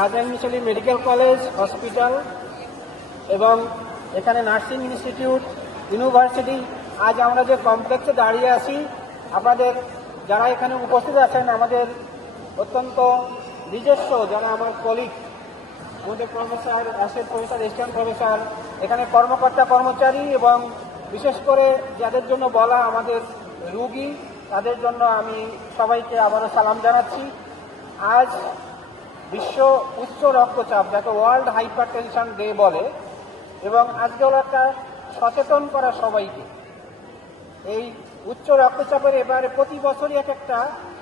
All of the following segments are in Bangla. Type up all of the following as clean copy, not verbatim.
খাজাঞ্জলি মেডিকেল কলেজ হসপিটাল এবং এখানে নার্সিং ইনস্টিটিউট ইউনিভার্সিটি, আজ আমরা যে কমপ্লেক্সে দাঁড়িয়ে আছি, আপনাদের যারা এখানে উপস্থিত আছেন আমাদের অত্যন্ত নিজস্ব যারা আমার কলিগ, আমাদের professor, associate professor, assistant professor, এখানে কর্মকর্তা কর্মচারী এবং বিশেষ করে যাদের জন্য বলা আমাদের রুগী, তাদের জন্য আমি সবাইকে আবারও সালাম জানাচ্ছি। আজ বিশ্ব উচ্চ রক্তচাপ, যাকে ওয়ার্ল্ড হাইপারটেনশন ডে বলে, এবং আজকে হলো একটা সচেতন করা সবাইকে। এই উচ্চ রক্তচাপের এবারে প্রতি বছরই এক একটা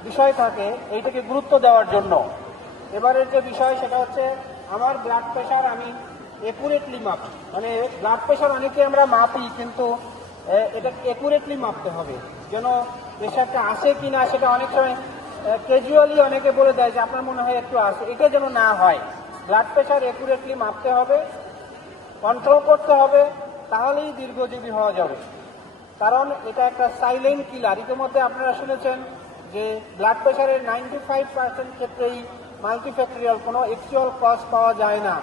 বিষয় থাকে, এইটাকে গুরুত্ব দেওয়ার জন্য। এবারের যে বিষয় সেটা হচ্ছে আমার ব্লাড প্রেশার আমি একুরেটলি মাপি। মানে ব্লাড প্রেশার অনেকে আমরা মাপি, কিন্তু এটা একুরেটলি মাপতে হবে, যেন প্রেশারটা আসে কি না সেটা অনেক সময় ক্যাজুয়ালি অনেকে বলে দেয় যে আপনার মনে হয় একটু আসে, এটা যেন না হয়। ব্লাড প্রেশার একুরেটলি মাপতে হবে, কন্ট্রোল করতে হবে, তাহলেই দীর্ঘজীবী হওয়া যাবে। কারণ এটা একটা সাইলেন্ট কিলার। ইতিমধ্যে আপনারা শুনেছেন যে ব্লাড প্রেশারের 95% ক্ষেত্রেই মাল্টিফ্যাক্টরিয়াল, কোনো অ্যাকচুয়াল কজ পাওয়া যায় না।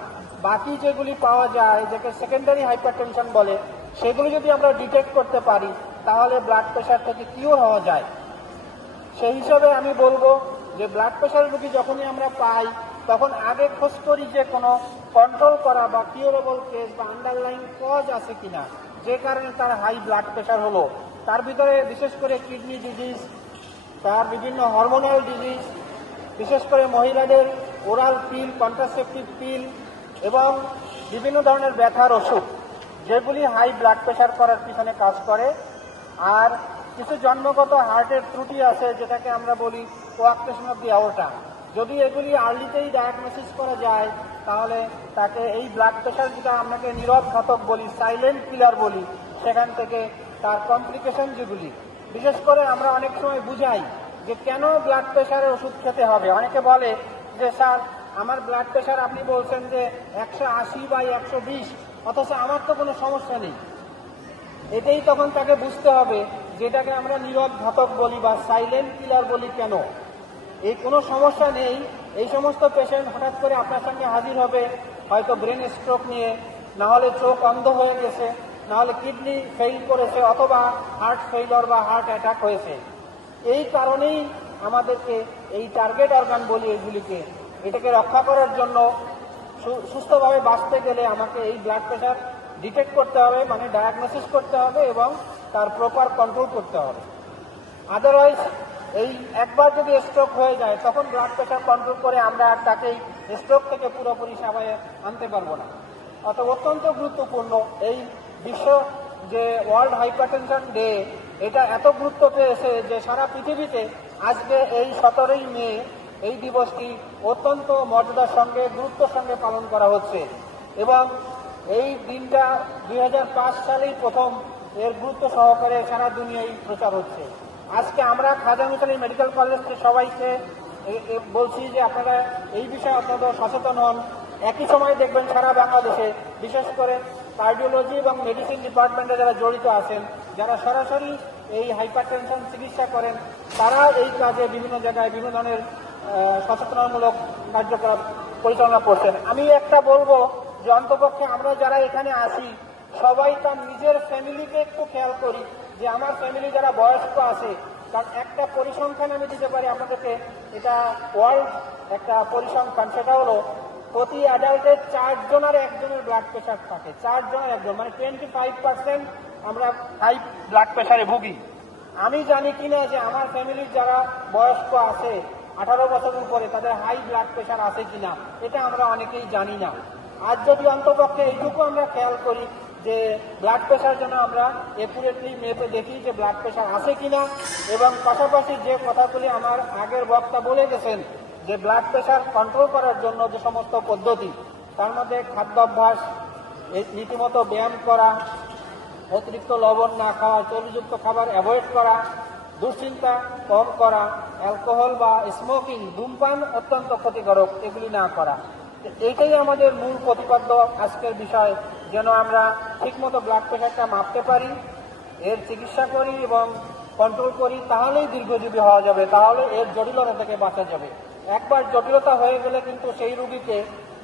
বাকি যেগুলি পাওয়া যায়, যাকে সেকেন্ডারি হাইপারটেনশন বলে, সেগুলি যদি আমরা ডিটেক্ট করতে পারি তাহলে ব্লাড প্রেশার থেকে কিওর হওয়া যায়। সেই হিসাবে আমি বলবো যে ব্লাড প্রেশার রোগী যখনই আমরা পাই তখন আগে খোঁজ করি যে কোনো কন্ট্রোল করা বা কিউরেবল কেস বা আন্ডারলাইন কজ আছে কিনা, যে কারণে তার হাই ব্লাড প্রেশার হলো। তার ভিতরে বিশেষ করে কিডনি ডিজিজ, তার বিভিন্ন হরমোনাল ডিজিজ, বিশেষ করে মহিলাদের ওরাল পিল, কন্ট্রাসেপটিভ পিল এবং বিভিন্ন ধরনের ব্যথার ওষুধ, যেগুলি হাই ব্লাড প্রেশার করার পিছনে কাজ করে। আর কিছু জন্মগত হার্টের ত্রুটি আছে, যেটাকে আমরা বলি কোয়াক্টেশন অফ দি অ্যাওর্টা। যদি এগুলি আর্লিতেই ডায়াগনোসিস করা যায় তাহলে তাকে এই ব্লাড প্রেশার, যেটা আপনাকে নীরব ঘাতক বলি, সাইলেন্ট কিলার বলি, সেখান থেকে তার কমপ্লিকেশন যেগুলি, বিশেষ করে আমরা অনেক সময় বুঝাই যে কেন ব্লাড প্রেশারের ওষুধ খেতে হবে। অনেকে বলে যে স্যার আমার ব্লাড প্রেশার আপনি বলছেন যে 180/120, অথচ আমার তো কোনো সমস্যা নেই। এটাই তখন তাকে বুঝতে হবে যেটাকে আমরা নীরব ঘাতক বলি বা সাইলেন্ট কিলার বলি। কেন? এই কোনো সমস্যা নেই। এই সমস্ত পেশেন্ট হঠাৎ করে আপনার সঙ্গে হাজির হবে হয়তো ব্রেন স্ট্রোক নিয়ে, না হলে চোখ অন্ধ হয়ে গেছে, না হলে কিডনি ফেইল করেছে, অথবা হার্ট ফেইলর বা হার্ট অ্যাটাক হয়েছে। এই কারণেই আমাদেরকে এই টার্গেট অর্গান বলি এগুলিকে, এটাকে রক্ষা করার জন্য সুস্থভাবে বাঁচতে গেলে আমাকে এই ব্লাড প্রেশার ডিটেক্ট করতে হবে, মানে ডায়াগনোসিস করতে হবে এবং তার প্রপার কন্ট্রোল করতে হবে। আদারওয়াইজ এই একবার যদি স্ট্রোক হয়ে যায় তখন ব্লাড প্রেশার কন্ট্রোল করে আমরা আর তাকে স্ট্রোক থেকে পুরোপুরি সেবায় আনতে পারবো না। অর্থাৎ অত্যন্ত গুরুত্বপূর্ণ এই বিশ্ব যে ওয়ার্ল্ড হাইপারটেনশন ডে, এটা এত গুরুত্ব পেয়েছে যে সারা পৃথিবীতে আজকে এই 17ই মে এই দিবসটি অত্যন্ত মর্যাদার সঙ্গে, গুরুত্বের সঙ্গে পালন করা হচ্ছে। এবং এই দিনটা 2005 সালেই প্রথম এর গুরুত্ব সহকারে সারা দুনিয়ায় প্রচার হচ্ছে। আজকে আমরা খাজাঞ্জলি মেডিকেল কলেজ থেকে সবাইকে বলছি যে আপনারা এই বিষয়ে অত্যন্ত সচেতন হন। একই সময় দেখবেন সারা বাংলাদেশে বিশেষ করে কার্ডিওলজি এবং মেডিসিন ডিপার্টমেন্টে যারা জড়িত আছেন, যারা সরাসরি এই হাইপারটেনশন চিকিৎসা করেন, তারা এই কাজে বিভিন্ন জায়গায় বিভিন্ন ধরনের সচেতনতামূলক কার্যকলাপ পরিচালনা করছেন। আমি একটা বলবো যে অন্তপক্ষে আমরা যারা এখানে আসি সবাই তার নিজের ফ্যামিলিকে একটু খেয়াল করি, যে আমার ফ্যামিলি যারা বয়স্ক আছে তার একটা পরিসংখ্যান আমি দিতে পারি আপনাদেরকে। এটা ওয়ার্ল্ড একটা পরিসংখ্যান, সেটা হলো প্রতি অ্যাডাল্টের 4 জনের একজনের ব্লাড প্রেশার থাকে। 4 জনের একজন, মানে 25% আমরা হাই ব্লাড প্রেশারে ভুগি। আমি জানি কিনা যে আমার ফ্যামিলির যারা বয়স্ক আছে 18 বছরের উপরে, তাদের হাই ব্লাড প্রেশার আছে কিনা, এটা আমরা অনেকেই জানি না। আজ যদি অন্তপক্ষে এইটুকু আমরা খেয়াল করি যে ব্লাড প্রেশার যেন আমরা একুরেটলি মেপে দেখি যে ব্লাড প্রেশার আছে কিনা, এবং পাশাপাশি যে কথাগুলি আমার আগের বক্তা বলে গেছেন যে ব্লাড প্রেশার কন্ট্রোল করার জন্য যে সমস্ত পদ্ধতি, তার মধ্যে খাদ্যাভ্যাস, রীতিমতো ব্যায়াম করা, অতিরিক্ত লবণ না খাওয়া, চর্বিযুক্ত খাবার অ্যাভয়েড করা, দুশ্চিন্তা কম করা, অ্যালকোহল বা স্মোকিং, ধূমপান অত্যন্ত ক্ষতিকারক, এগুলি না করা। এইটাই আমাদের মূল প্রতিপাদ্য আজকের বিষয়, যেন আমরা ঠিকমতো ব্লাড প্রেশারটা মাপতে পারি, এর চিকিৎসা করি এবং কন্ট্রোল করি, তাহলেই দীর্ঘজীবী হওয়া যাবে, তাহলে এর জটিলতা থেকে বাঁচা যাবে। একবার জটিলতা হয়ে গেলে কিন্তু সেই রোগীকে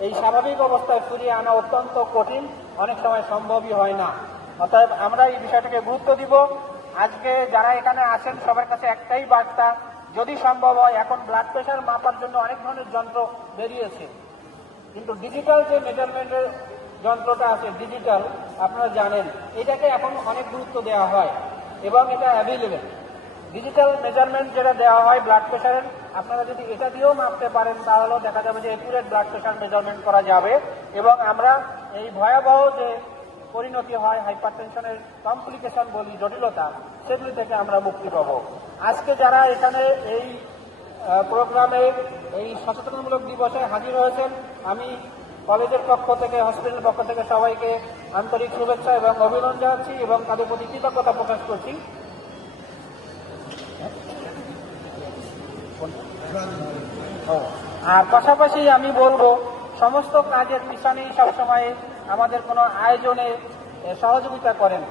এই স্বাভাবিক অবস্থায় ফিরিয়ে আনা অত্যন্ত কঠিন, অনেক সময় সম্ভবই হয় না। অতএব আমরা এই বিষয়টাকে গুরুত্ব দিব। আজকে যারা এখানে আছেন সবার কাছে একটাই বার্তা, যদি সম্ভব হয়, এখন ব্লাড প্রেশার মাপার জন্য অনেক ধরনের যন্ত্র বেরিয়েছে, কিন্তু ডিজিটাল যে মেজারমেন্টের যন্ত্রটা আছে ডিজিটাল, আপনারা জানেন এটাকে এখন অনেক গুরুত্ব দেওয়া হয় এবং এটা অ্যাভেলেবেল। ডিজিটাল মেজারমেন্ট যেটা দেওয়া হয় ব্লাড প্রেশারের, আপনারা যদি এটা দিয়েও মাপতে পারেন তাহলেও দেখা যাবে যে একুরেট ব্লাড প্রেশার মেজারমেন্ট করা যাবে এবং আমরা এই ভয়াবহ যে পরিণতি হয় হাইপারটেনশনের কমপ্লিকেশন বলি, জটিলতা, সেগুলি থেকে আমরা মুক্তি পাব। আজকে যারা এখানে এই প্রোগ্রামে এই সচেতনমূলক দিবসে হাজির হয়েছেন, আমি কলেজের পক্ষ থেকে, হসপিটালের পক্ষ থেকে সবাইকে আন্তরিক শুভেচ্ছা এবং অভিনন্দন জানাচ্ছি এবং তাদের প্রতি কৃতজ্ঞতা প্রকাশ করছি। আর পাশাপাশি আমি বলবো, সমস্ত কাজের পিছনেই সবসময় আমাদের কোনো আয়োজনে সহযোগিতা করেন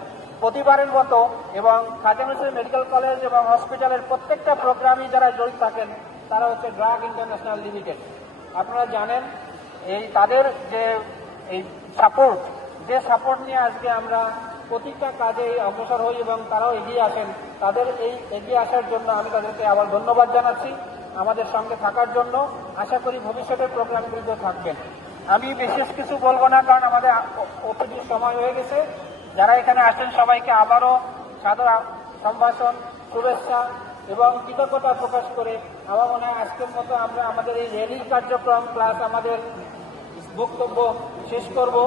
প্রতিবারের মতো, এবং খাদিম মেডিকেল কলেজ এবং হসপিটালের প্রত্যেকটা প্রোগ্রামই যারা জড়িত থাকেন তারা হচ্ছে ড্রাগ ইন্টারন্যাশনাল লিমিটেড। আপনারা জানেন এই তাদের যে এই সাপোর্ট নিয়ে আজকে আমরা প্রতিটা কাজে অগ্রসর হই এবং তারাও এগিয়ে আসেন। তাদের এই এগিয়ে আসার জন্য আমি তাদেরকে আবার ধন্যবাদ জানাচ্ছি আমাদের সঙ্গে থাকার জন্য। আশা করি ভবিষ্যতের প্রোগ্রামগুলিতে থাকবেন। আমি বিশেষ কিছু বলবো না, কারণ আমাদের অতিথির সময় হয়ে গেছে। যারা এখানে আসেন সবাইকে আবারও সাদর সম্ভাষণ, শুভেচ্ছা এবং কৃতজ্ঞতা প্রকাশ করে আমার মনে হয় আজকের মতো আমরা আমাদের এই র্যালি কার্যক্রম প্লাস আমাদের বক্তব্য শেষ করব।